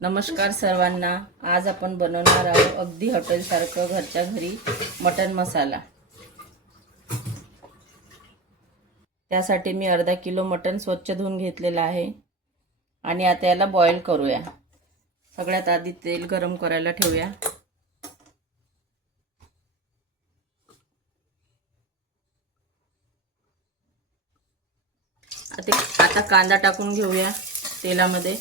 नमस्कार सर्वांना। आज आपण बनवणार आहोत अगदी हॉटेलसारखं घरच्या घरी मटन मसाला। त्यासाठी मी अर्धा किलो मटन स्वच्छ धुवून घेतलेलं आहे आणि आता याला बॉईल करूया। सगळ्यात आधी तेल गरम करायला ठेवूया। आता कांदा टाकून घेऊया तेलामध्ये।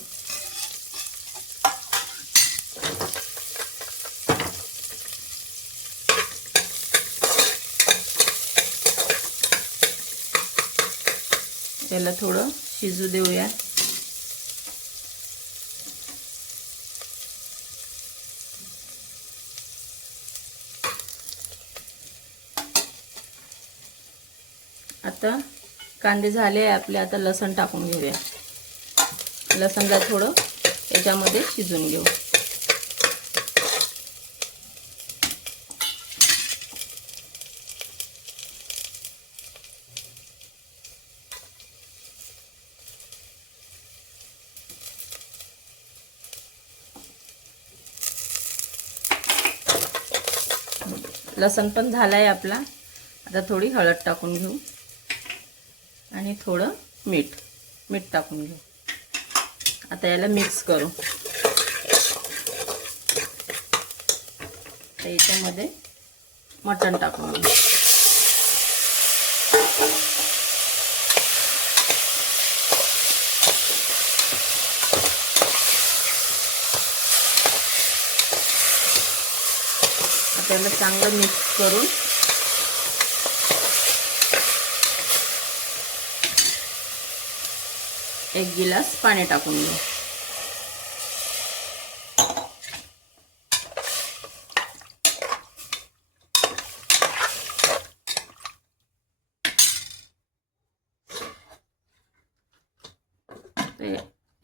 त्याला थोडं शिजू देऊया। आता कांदे झाले आपले। आता लसण टाकून घेऊया। लसणला थोडं याच्यामध्ये शिजून घेऊ। लसण पण झालाय आपला। आता थोडी हळद टाकून घेऊ आणि थोडं मीठ टाकून घेऊ। आता याला मिक्स करू। याच्यामध्ये मटण टाकून घेऊ। त्याला चांगलं मिक्स करून एक गिलास पाणी टाकून घेऊ।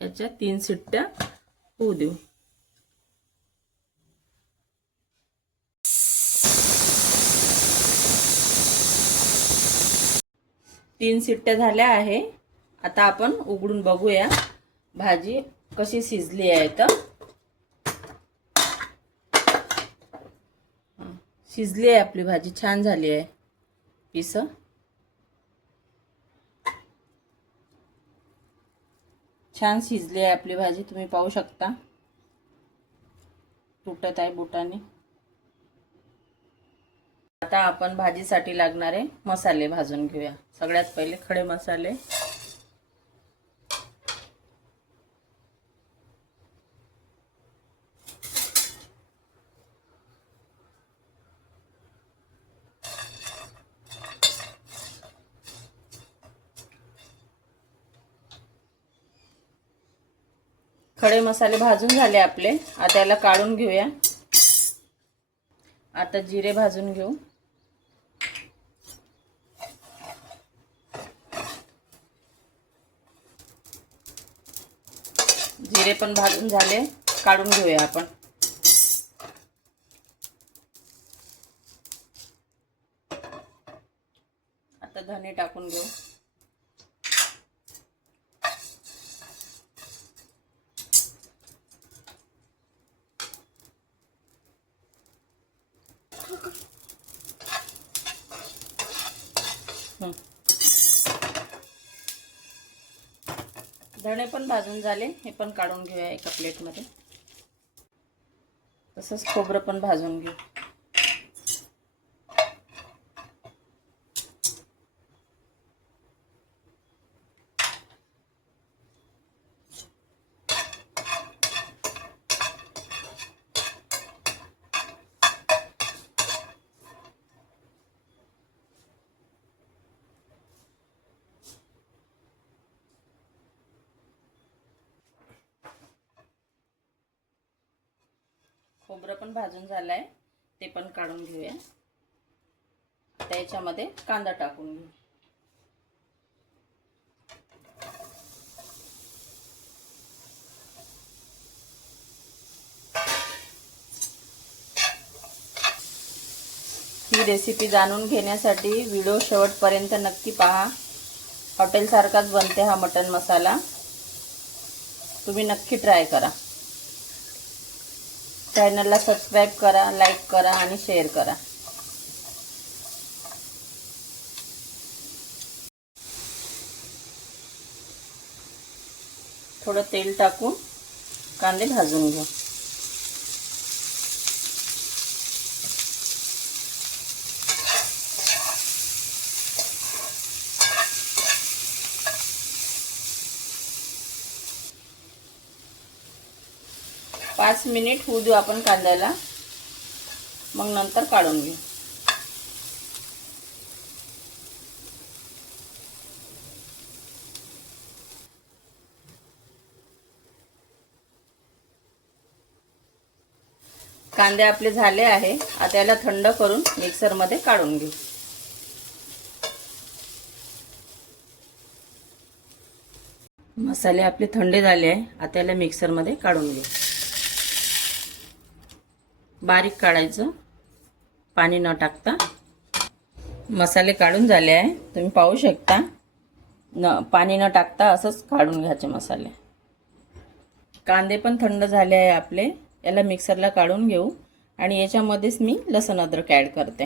याच्या 3 शिट्ट्या होऊ देऊ। 3 शिट्ट्या झाल्या आहे। आता आपण उघडून बघूया भाजी कशी शिजली आहे। तर शिजली आहे आपली भाजी, छान झाली आहे। पीस छान शिजली आहे आपली भाजी, तुम्ही पाहू शकता। तुटत आहे बोटाने। आता आपण भाजीसाठी लागणारे मसाले भाजून घेऊया। सगळ्यात पहिले खडे मसाले। खडे मसाले भाजून झाले आपले। आता याला काढून घेऊया। आता जिरे भाजून घेऊ। जिरे पण भाजून झाले, काढून घेऊया आपण। आता धने टाकून घेऊ। धणे पण भाजून झाले, हे पण काढून घेऊया एका प्लेटमध्ये। तसंच खोबरं पण भाजून घेऊ। खोबरं पण भाजून झालंय, ते पण काढून घेऊया। आता याच्यामध्ये कांदा टाकून घेऊ। ही रेसिपी जाणून घेण्यासाठी व्हिडिओ शेवटपर्यंत नक्की पहा। हॉटेल सारखाच बनते हा मटन मसाला, तुम्ही नक्की ट्राय करा। चॅनलला सबस्क्राईब करा, लाईक करा आणि शेअर करा. थोडं तेल टाकून कांदे भाजून घेऊ. पाच मिनिट होऊ देऊ आपण कांद्याला, मग नंतर काढून घेऊ. कांदे आपले झाले आहे. आता याला थंड करून मिक्सरमध्ये काढून घेऊ. मसाले आपले थंड झाले आहे. आता याला मिक्सरमध्ये काढून घेऊ. बारीक काढायचं, पाणी न टाकता. मसाले काढून झाले आहे, तुम्ही पाहू शकता. पाणी न टाकता असंच काढून घ्यायचे मसाले. कांदे पण थंड झाले आहे आपले. याला मिक्सरला काढून घेऊ आणि याच्यामध्येच मी लसूण अद्रक ॲड करते.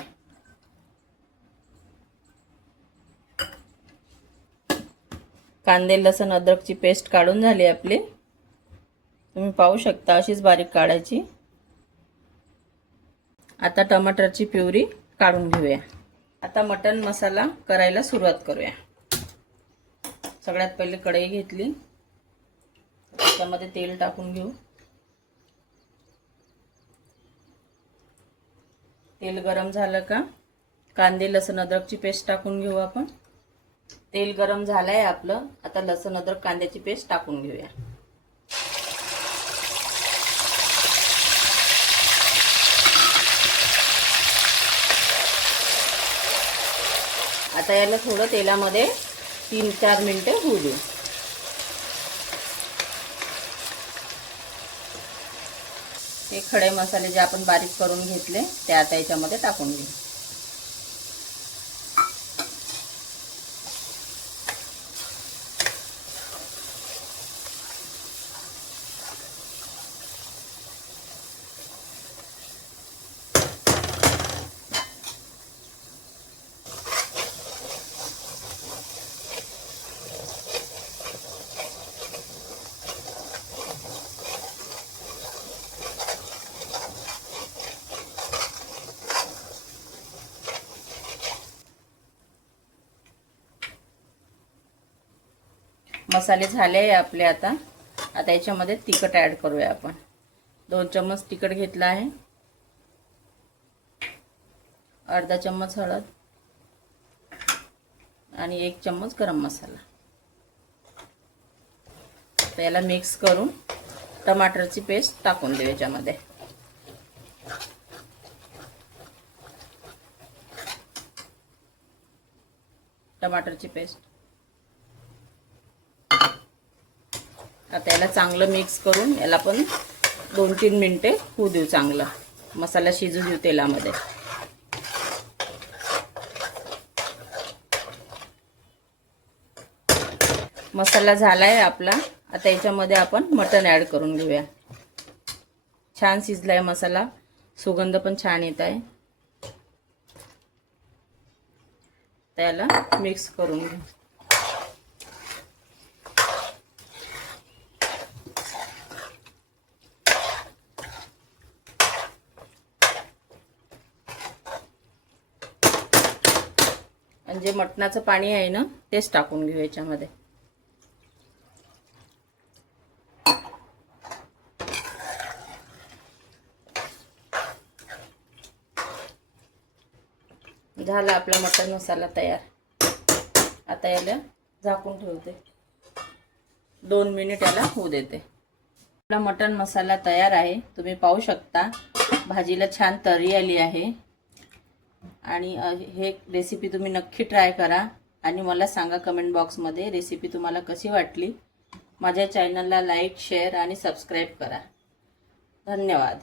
कांदे लसूण अद्रकची पेस्ट काढून झाली आपली. तुम्ही पाहू शकता, अशीच बारीक काढायची. आता टमाटरची प्युरी काढून घेऊया. आता मटण मसाला करायला सुरुवात करूया. सगळ्यात पहिले कढई घेतली, त्याच्यामध्ये तेल टाकून घेऊ. तेल गरम झालं का कांदे लसूण अद्रकची पेस्ट टाकून घेऊ आपण. तेल गरम झालंय आपलं. आता लसूण अद्रक कांद्याची पेस्ट टाकून घेऊया. आता याला थोडं तेलामध्ये 3-4 मिनिटे होऊ देऊ. हे खडे मसाले जे आपण बारीक करून घेतले ते आता याच्यामध्ये टाकून घेऊ. मसाले झाले आहे आपले. आता याच्यामध्ये तिखट ॲड करूया आपण. 2 चम्मच तिखट घेतला आहे. अर्धा चम्मच हळद आणि 1 चम्मच गरम मसाला. तर याला मिक्स करून टमाटरची पेस्ट टाकून देऊ याच्यामध्ये. टमाटरची पेस्ट आता याला चांगलं मिक्स करून याला पण 2-3 मिनिटे होऊ देऊ. चांगला मसाला शिजू देऊ तेलामध्ये. मसाला झालाय आपला. आता याच्यामध्ये आपण मटण ॲड करून घेऊया. छान शिजलाय मसाला, सुगंध पण छान येत आहे. त्याला मिक्स करून घेऊ. आणि जे मटणाचं पाणी आहे ना तेच टाकून घेऊ याच्यामध्ये. झाला आपला मटण मसाला तयार. आता याला झाकून ठेवते. 2 मिनिट याला होऊ देते. आपला मटण मसाला तयार आहे. तुम्ही पाहू शकता भाजीला छान तर्री आली आहे. आणि हे रेसिपी तुम्ही नक्की ट्राय करा आणि मला सांगा कमेंट बॉक्समध्ये रेसिपी तुम्हाला कशी वाटली. माझ्या चॅनलला लाईक, शेअर आणि सबस्क्राईब करा. धन्यवाद.